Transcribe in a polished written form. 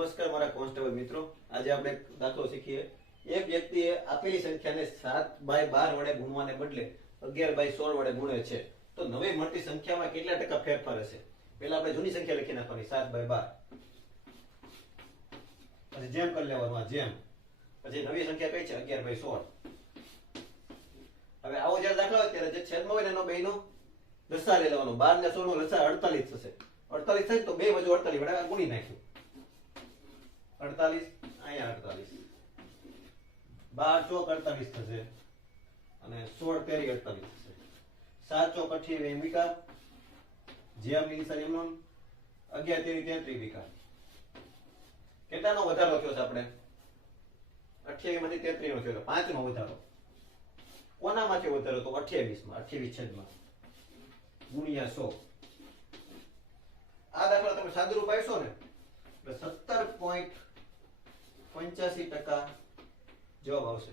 નમસ્કાર મારા કોન્સ્ટેબલ મિત્રો, આજે આપણે દાખલો શીખીએ। એક વ્યક્તિએ આપેલી સંખ્યાને 7/12 વડે ગુણવાને બદલે 11/16 વડે ગુણે છે, તો નવી મળતી સંખ્યામાં કેટલા ટકા ફેરફાર હશે? પહેલા આપણે જૂની સંખ્યા લખી નાખવાની 7/12, પછી જેમ કરી લેવાનું આ જેમ, પછી નવી સંખ્યા કઈ છે 11/16। હવે આવો જ્યારે દાખલો હોય ત્યારે જે છેદમાં હોય ને એનો બેયનો લસા લઈ લેવાનો। 12 ને 16 નો લસા 48 થશે। 48 થાય તો 2 બાજુ 48 વડે ગુણી નાખ્યું। 48 અહીંયા 48, 12 ચોક 48 થશે અને 16 તેરી 48 થશે। 7 ચોક 28 એમ વિકા, જેમ ની નિશાની એમનો, 11 તેરી 33 વિકા। કેટલાનો વધારો થયો છે આપણે? 28 માંથી 33 નો થયો, 5 નો વધારો। કોનામાંથી વધારો? તો 28 માં, 28 છેદમાં ગુણ્યા 100। આ દાખલા તમે સાદુરૂપ આપશો ને એટલે 17.85% જવાબ આવશે।